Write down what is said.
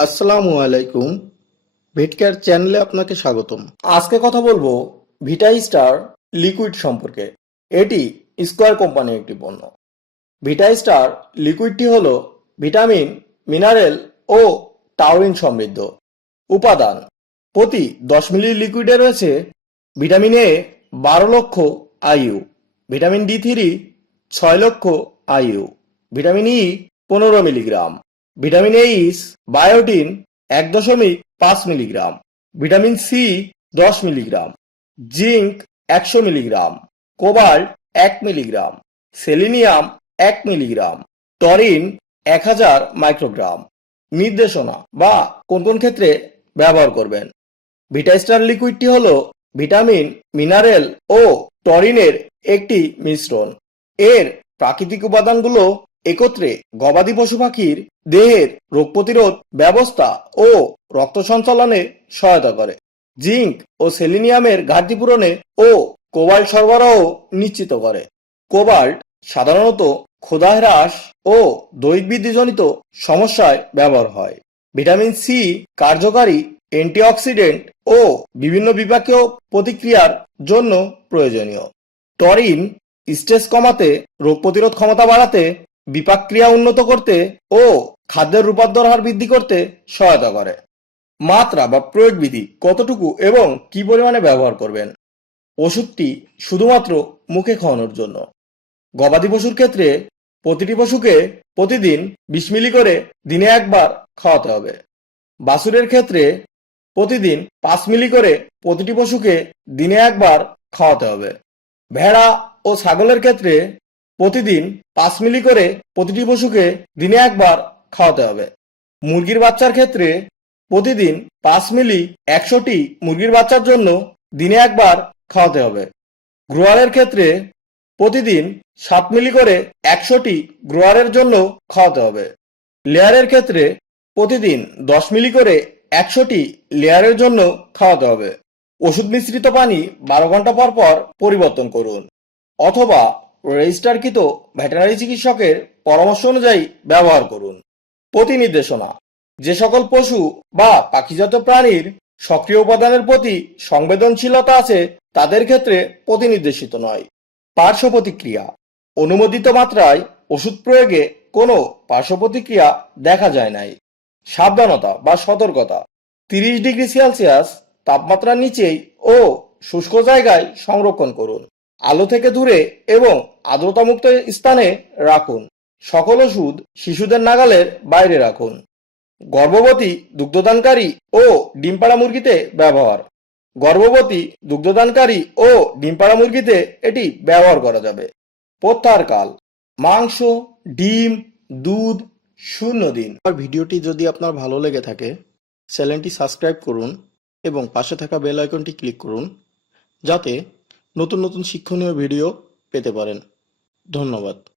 আসসালামু আলাইকুম। ভেটকেয়ার চ্যানেলে আপনাকে স্বাগতম। আজকে কথা বলব ভিটাই স্টার লিকুইড সম্পর্কে। এটি স্কোয়ার কোম্পানির একটি পণ্য। ভিটাই স্টার লিকুইডটি হলো ভিটামিন মিনারেল ও টাউরিন সমৃদ্ধ উপাদান। প্রতি দশ মিলি লিকুইডে রয়েছে ভিটামিন এ বারো লক্ষ আইইউ ভিটামিন ডি থ্রি ছয় লক্ষ আইউ ভিটামিন ই পনেরো মিলিগ্রাম। ভিটামিন এইচ বায়োটিন এক দশমিক পাঁচ মিলিগ্রাম, ভিটামিন সি দশ মিলিগ্রাম, জিঙ্ক একশো মিলিগ্রাম, কোবাল্ট এক মিলিগ্রাম, সেলিনিয়াম এক মিলিগ্রাম, টরিন এক হাজার মাইক্রোগ্রাম। নির্দেশনা বা কোন কোন ক্ষেত্রে ব্যবহার করবেন। ভিটাস্টার লিকুইডটি হল ভিটামিন, মিনারেল ও টরিনের একটি মিশ্রণ। এর প্রাকৃতিক উপাদানগুলো একত্রে গবাদি পশু পাখির দেহের রোগ প্রতিরোধ ব্যবস্থা ও রক্ত সঞ্চালনে সহায়তা করে। জিঙ্ক ও সেলিনিয়ামের ঘাটতি পূরণে ও কোবাল্ট সরবরাহ নিশ্চিত করে। কোবাল্ট সাধারণত ক্ষুধা হ্রাস ও দৈহিক বৃদ্ধিজনিত সমস্যায় ব্যবহার হয়। ভিটামিন সি কার্যকারী অ্যান্টিঅক্সিডেন্ট ও বিভিন্ন বিপাকীয় প্রতিক্রিয়ার জন্য প্রয়োজনীয়। টরিন স্ট্রেস কমাতে রোগ প্রতিরোধ ক্ষমতা বাড়াতে বিপাক ক্রিয়া উন্নত করতে ও খাদ্যের রূপান্তর হার বৃদ্ধি করতে সহায়তা করে। মাত্রা বা প্রয়োগ বিধি কতটুকু এবং কি পরিমাণে ব্যবহার করবেন? ওষুধটি শুধুমাত্র মুখে খাওয়ানোর জন্য। গবাদি পশুর ক্ষেত্রে প্রতিটি পশুকে প্রতিদিন বিশ মিলি করে দিনে একবার খাওয়াতে হবে। বাছুরের ক্ষেত্রে প্রতিদিন পাঁচ মিলি করে প্রতিটি পশুকে দিনে একবার খাওয়াতে হবে। ভেড়া ও ছাগলের ক্ষেত্রে প্রতিদিন পাঁচ মিলি করে প্রতিটি পশুকে দিনে একবার খাওয়াতে হবে। মুরগির বাচ্চার ক্ষেত্রে প্রতিদিন পাঁচ মিলি একশোটি মুরগির বাচ্চার জন্য দিনে একবার খাওয়াতে হবে। গ্রোয়ারের ক্ষেত্রে প্রতিদিন সাত মিলি করে একশোটি গ্রোয়ারের জন্য খাওয়াতে হবে। লেয়ারের ক্ষেত্রে প্রতিদিন দশ মিলি করে একশোটি লেয়ারের জন্য খাওয়াতে হবে। ওষুধ মিশ্রিত পানি বারো ঘণ্টা পর পর পরিবর্তন করুন। অথবা রেজিস্টারকৃত ভেটেরিনারি চিকিৎসকের পরামর্শ অনুযায়ী ব্যবহার করুন। প্রতি নির্দেশনা যে সকল পশু বা পাখিজাত প্রাণীর সক্রিয় উপাদানের প্রতি সংবেদনশীলতা আছে, তাদের ক্ষেত্রে প্রতিনির্দেশিত নয়। পার্শ্ব প্রতিক্রিয়া। অনুমোদিত মাত্রায় ওষুধ প্রয়োগে কোনো পার্শ্ব প্রতিক্রিয়া দেখা যায় নাই। সাবধানতা বা সতর্কতা। তিরিশ ডিগ্রি সেলসিয়াস তাপমাত্রার নিচেই ও শুষ্ক জায়গায় সংরক্ষণ করুন। আলো থেকে দূরে এবং আর্দ্রতামুক্ত স্থানে রাখুন। সকল ওষুধ শিশুদের নাগালের বাইরে রাখুন। গর্ভবতী দুগ্ধদানকারী ও ডিমপাড়া মুরগিতে ব্যবহার। গর্ভবতী দুগ্ধদানকারী ও ডিমপাড়া মুরগিতে এটি ব্যবহার করা যাবে। প্রত্যাহারকাল মাংস, ডিম, দুধ শূন্য দিন। আর ভিডিওটি যদি আপনার ভালো লেগে থাকে, চ্যানেলটি সাবস্ক্রাইব করুন এবং পাশে থাকা বেল আইকনটি ক্লিক করুন, যাতে নতুন নতুন শিক্ষণীয় ভিডিও পেতে পারেন। ধন্যবাদ।